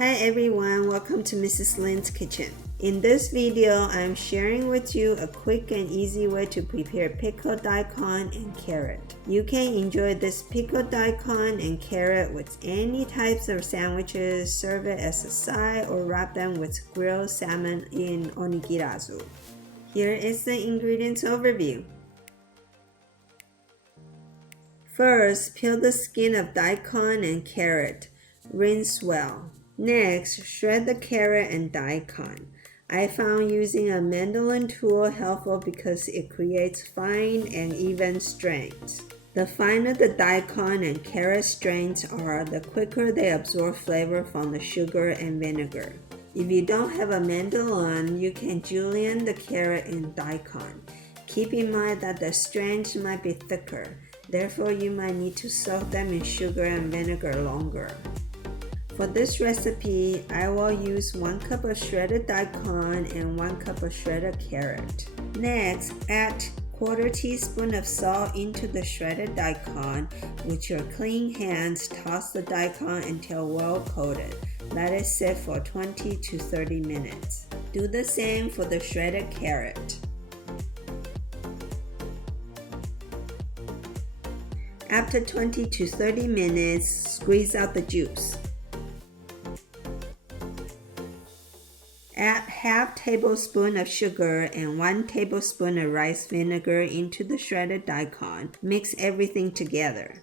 Hi everyone, welcome to Mrs. Lin's Kitchen. In this video, I'm sharing with you a quick and easy way to prepare pickled daikon and carrot. You can enjoy this pickled daikon and carrot with any types of sandwiches, serve it as a side, or wrap them with grilled salmon in onigirazu. Here is the ingredients overview. First, peel the skin of daikon and carrot. Rinse well. Next, shred the carrot and daikon. I found using a mandolin tool helpful because it creates fine and even strands. The finer the daikon and carrot strands are, the quicker they absorb flavor from the sugar and vinegar. If you don't have a mandolin, you can julienne the carrot and daikon. Keep in mind that the strands might be thicker, therefore you might need to soak them in sugar and vinegar longer. For this recipe, I will use 1 cup of shredded daikon and 1 cup of shredded carrot. Next, add 1/4 teaspoon of salt into the shredded daikon. With your clean hands, toss the daikon until well coated. Let it sit for 20 to 30 minutes. Do the same for the shredded carrot. After 20 to 30 minutes, squeeze out the juice. Add 1/2 tablespoon of sugar and 1 tablespoon of rice vinegar into the shredded daikon. Mix everything together.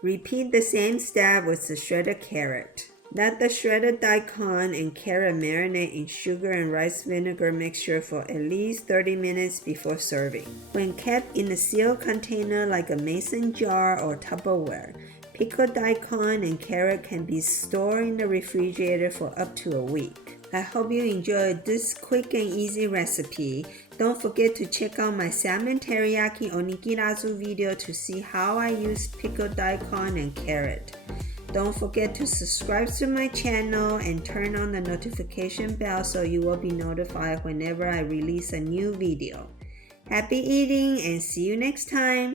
Repeat the same step with the shredded carrot. Let the shredded daikon and carrot marinate in sugar and rice vinegar mixture for at least 30 minutes before serving. When kept in a sealed container like a mason jar or Tupperware, pickled daikon and carrot can be stored in the refrigerator for up to a week. I hope you enjoyed this quick and easy recipe. Don't forget to check out my salmon teriyaki onigirazu video to see how I use pickled daikon and carrot. Don't forget to subscribe to my channel and turn on the notification bell so you will be notified whenever I release a new video. Happy eating and see you next time!